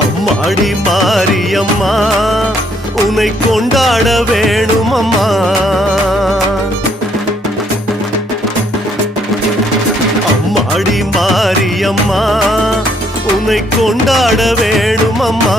அம்மாடி மாரியம்மா உன்னை கொண்டாட வேணும் அம்மா அம்மாடி மாரியம்மா உன்னை கொண்டாட வேணும் அம்மா